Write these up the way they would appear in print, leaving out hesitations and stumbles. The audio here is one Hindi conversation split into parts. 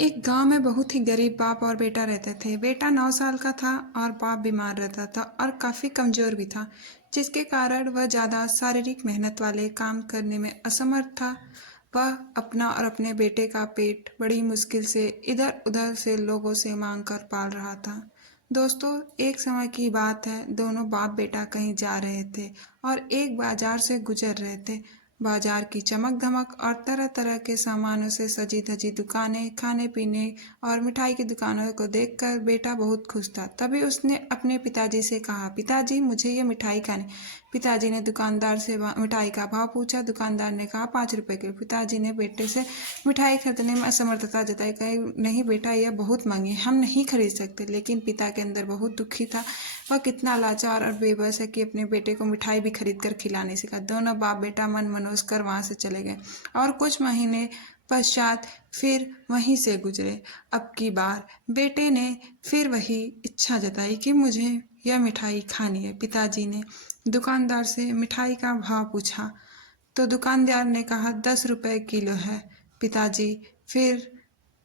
एक गांव में बहुत ही गरीब बाप और बेटा रहते थे। बेटा 9 साल का था और बाप बीमार रहता था और काफी कमजोर भी था, जिसके कारण वह ज्यादा शारीरिक मेहनत वाले काम करने में असमर्थ था। वह अपना और अपने बेटे का पेट बड़ी मुश्किल से इधर उधर से लोगों से मांग कर पाल रहा था। दोस्तों, एक समय की बात है, दोनों बाप बेटा कहीं जा रहे थे और एक बाजार से गुजर रहे थे। बाजार की चमक धमक और तरह तरह के सामानों से सजी धजी दुकानें, खाने पीने और मिठाई की दुकानों को देखकर बेटा बहुत खुश था। तभी उसने अपने पिताजी से कहा, पिताजी मुझे ये मिठाई खानी। पिताजी ने दुकानदार से मिठाई का भाव पूछा। दुकानदार ने कहा 5 रुपए किलो। पिताजी ने बेटे से मिठाई खरीदने में असमर्थता जताई। कही, नहीं बेटा, यह बहुत महंगी है, हम नहीं खरीद सकते। लेकिन पिता के अंदर बहुत दुखी था। वह कितना लाचार और बेबस है कि अपने बेटे को मिठाई भी खरीद कर खिला नहीं सका। दोनों बाप बेटा मन मनोज कर वहां से चले गए और कुछ महीने पश्चात फिर वहीं से गुजरे। अब की बार बेटे ने फिर वही इच्छा जताई कि मुझे यह मिठाई खानी है। पिताजी ने दुकानदार से मिठाई का भाव पूछा तो दुकानदार ने कहा 10 रुपए किलो है। पिताजी फिर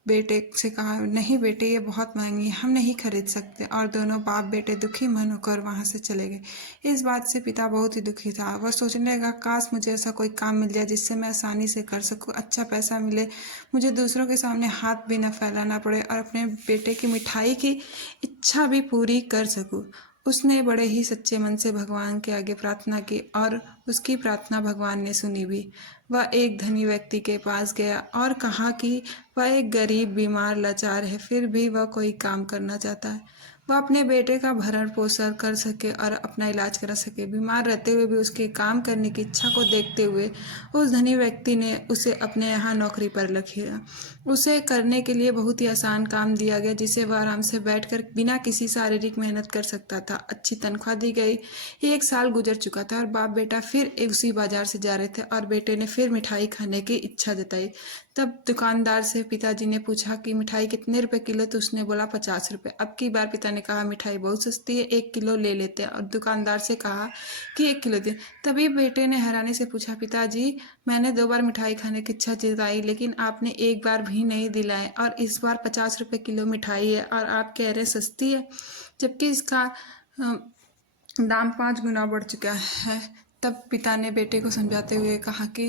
बेटे से कहा, नहीं बेटे, ये बहुत महंगी है, हम नहीं खरीद सकते। और दोनों बाप बेटे दुखी मन होकर वहां से चले गए। इस बात से पिता बहुत ही दुखी था। वह सोचने लगा, काश मुझे ऐसा कोई काम मिल जाए जिससे मैं आसानी से कर सकूं, अच्छा पैसा मिले, मुझे दूसरों के सामने हाथ भी न फैलाना पड़े और अपने बेटे की मिठाई की इच्छा भी पूरी कर सकूं। उसने बड़े ही सच्चे मन से भगवान के आगे प्रार्थना की और उसकी प्रार्थना भगवान ने सुनी भी। वह एक धनी व्यक्ति के पास गया और कहा कि वह एक गरीब बीमार लाचार है, फिर भी वह कोई काम करना चाहता है। वह अपने बेटे का भरण पोषण कर सके और अपना इलाज करा सके। बीमार रहते हुए भी उसके काम करने की इच्छा को देखते हुए उस धनी व्यक्ति ने उसे अपने यहाँ नौकरी पर रखा। उसे करने के लिए बहुत ही आसान काम दिया गया, जिसे वह आराम से बैठकर बिना किसी शारीरिक मेहनत कर सकता था। अच्छी तनख्वाह दी गई। 1 साल गुजर चुका था और बाप बेटा फिर उसी बाजार से जा रहे थे और बेटे ने फिर मिठाई खाने की इच्छा जताई। तब दुकानदार से पिताजी ने पूछा कि मिठाई कितने रुपए किलो, तो उसने बोला 50 रुपए। अब की बार पिता ने कहा, मिठाई बहुत सस्ती है, 1 किलो ले लेते हैं। और दुकानदार से कहा कि 1 किलो दे। तभी बेटे ने हैरानी से पूछा, पिताजी मैंने 2 बार मिठाई खाने की इच्छा जताई, लेकिन आपने एक बार भी नहीं दिलाए और इस बार 50 रुपए किलो मिठाई है और आप कह रहे सस्ती है, जबकि इसका दाम 5 गुना बढ़ चुका है। तब पिता ने बेटे को समझाते हुए कहा कि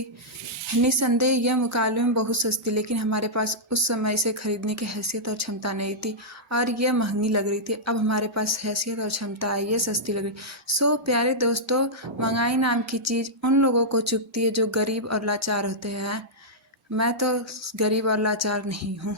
निस्संदेह यह मुकाबले में बहुत सस्ती, लेकिन हमारे पास उस समय इसे खरीदने की हैसियत और क्षमता नहीं थी और यह महंगी लग रही थी। अब हमारे पास हैसियत और क्षमता है, यह सस्ती लग रही। सो प्यारे दोस्तों, महंगाई नाम की चीज़ उन लोगों को चुभती है जो गरीब और लाचार होते हैं। मैं तो गरीब और लाचार नहीं हूँ।